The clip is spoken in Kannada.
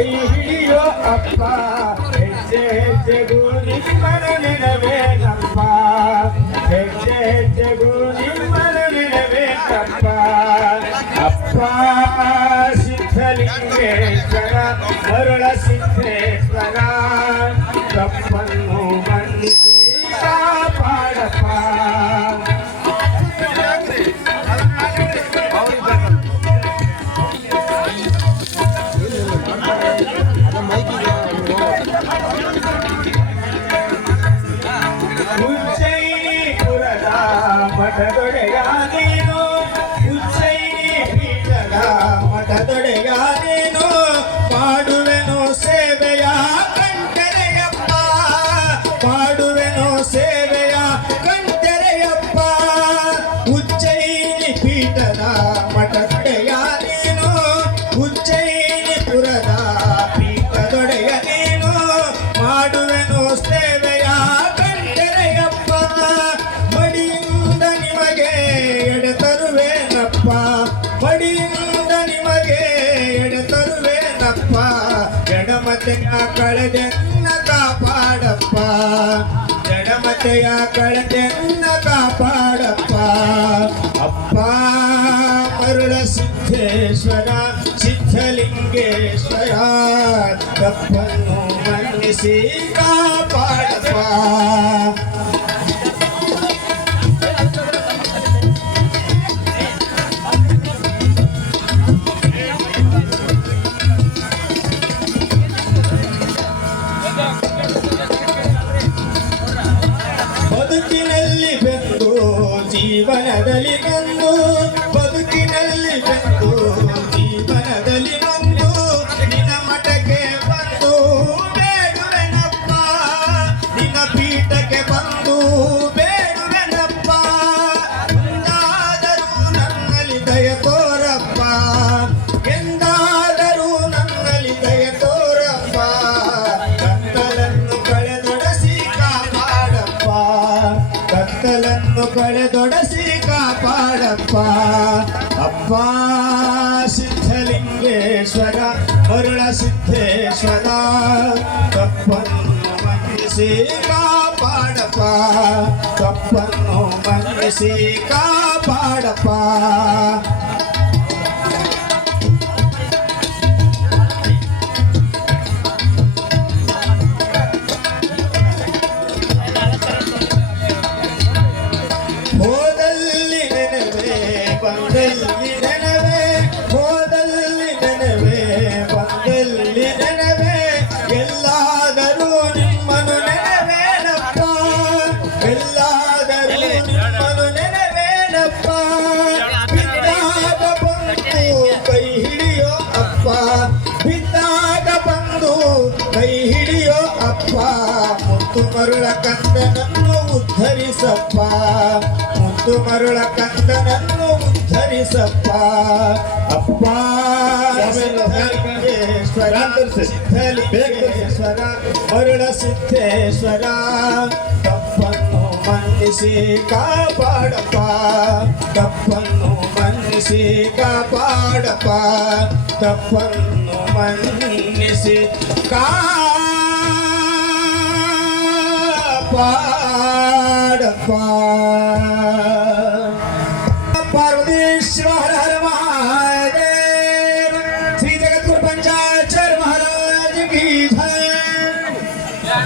ಕೈ ಹಿಡಿಯೋ ಅಪ್ಪ ಹೆಜ್ಜೆ ಹೆಜ್ಜೆಗೂ ನಿಮ್ಮನ ನೆನವೇನಪ್ಪ ಹೆಜ್ಜೆ ಹೆಜ್ಜೆಗೂ ನಿಮ್ಮನ ನೆನವೇನಪ್ಪ ಅಪ್ಪ ಸಿದ್ಧಲಿಂಗೇಶ್ವರ ಮರುಳ ಸಿದ್ದೇಶ್ವರ ತಪ್ಪನ್ನು ಮನ್ನಿಸಿ ಕಾಪಾಡಪ್ಪ ಉಜ್ಜಯಿನಿಪುರದ ಮಠದೊಡೆಯ ನೀನು ಉಜ್ಜಯಿನಿ ಪೀಠದ ಮಠದೊಡೆಯ ನೀನು ಮಾಡುವೆನು ಸೇವೆಯ ಕಂಟೆರೆಯಪ್ಪ ಮಾಡುವೆನು ಸೇವೆಯ ಕಂಟೆರೆಯಪ್ಪ ಉಜ್ಜಯಿನಿ ಪೀಠದ ಮಠದೊಡೆಯ ನೀನು ಉಜ್ಜಯಿನಿಪುರದ ಪೀಠದೊಡೆಯ ನೀನು ಮಾಡುವೆನು ಸೇವೆಯ ಕಂಟೆರೆಯಪ್ಪ ಮಡಿಯಿಂದ ನಿಮಗೆ ಎಡೆ ತರುವೇನಪ್ಪ ಮಡಿಯಿಂದ ನಿಮಗೆ ಎಡೆ ತರುವೇನಪ್ಪ ಎಡಮತೆಯ ಕಳೆದೆನ್ನ ಕಾಪಾಡಪ್ಪ ಎಡಮತೆಯ ಕಳೆದೆನ್ನ ಕಾಪಾಡಪ್ಪ ಅಪ್ಪ ಮರುಳ ಸಿದ್ದೇಶ್ವರ ಸಿದ್ಧಲಿಂಗೇಶ್ವರ ತಪ್ಪನ್ನು ಮನ್ನಿಸಿ ಕಾಪಾಡಪ್ಪ ಬದುಕಿನಲ್ಲಿ ಬೆಂದು ಜೀವನದಲ್ಲಿ ನೊಂದು ಬದುಕಿನಲ್ಲಿ ಬೆಂದು ಜೀವನದಲ್ಲಿ ನೊಂದು ನಿನ್ನ ಮಠಕ್ಕೆ ಬಂದು ಬೇಡುವೆನಪ್ಪ ನಿನ್ನ ಪೀಠಕ್ಕೆ ಬಂದು ಬೇಡುವೆನಪ್ಪ ಎಂದಾದರೂ ನನ್ನಲ್ಲಿ ದಯ ತೋರಪ್ಪ ಎಂದಾದರೂ ನನ್ನಲ್ಲಿ ದಯ ತೋರಪ್ಪ ಕತ್ತಲನ್ನು ಕಳೆದೊಡಸಿ ಕಾಪಾಡಪ್ಪ ಕತ್ತಲನ್ನು ಕಳೆದೊಡಸಿ ಕಾಪಾಡಪ್ಪ ಅಪ್ಪ ಸಿದ್ಧಲಿಂಗೇಶ್ವರ ಮರುಳ ಸಿದ್ದೇಶ್ವರ ತಪ್ಪನ್ನು ಮನ್ನಿಸಿ ಕಾಪಾಡಪ್ಪ ತಪ್ಪನ್ನು ಮನ್ನಿಸಿ ಕಾಪಾಡಪ್ಪ ಹೋದಲ್ಲಿ ನೆನವೆ ಬಂದಲ್ಲಿ ನೆನವೆ ಹೋದಲ್ಲಿ ನೆನವೆ ಬಂದಲ್ಲಿ ನೆನವೆ ಎಲ್ಲಾದರೂ ನಿಮ್ಮನು ನೆನವೇನಪ್ಪ ಎಲ್ಲಾದರೂ ನಿಮ್ಮನು ನೆನವೇನಪ್ಪ ಬಿದ್ದಾಗ ಬಂದು ಕೈ ಹಿಡಿಯೋ ಅಪ್ಪ ಬಿದ್ದಾಗ ಬಂದು ಕೈ ಹಿಡಿಯೋ ಅಪ್ಪ ಮುತ್ತು ಮರುಳ ಕಂದನನ್ನು ಉದ್ಧರಿಸಪ್ಪ ಮುತ್ತು ಮರುಳ ಕಂದನನ್ನು ಉದ್ಧರಿಸಪ್ಪ ಅಪ್ಪ ಸಿದ್ಧಲಿಂಗೇಶ್ವರ ಸಿದ್ಧಲಿಂಗೇಶ್ವರ ಮರುಳ ಸಿದ್ದೇಶ್ವರ ತಪ್ಪನ್ನು ಮನ್ನಿಸಿ ಕಾಪಾಡಪ್ಪ ತಪ್ಪನ್ನು ಮನ್ನಿಸಿ ಕಾಪಾಡಪ್ಪ ತಪ್ಪನ್ನು ಮನ್ನಿಸಿ ಕಾಪಾಡಪ್ಪ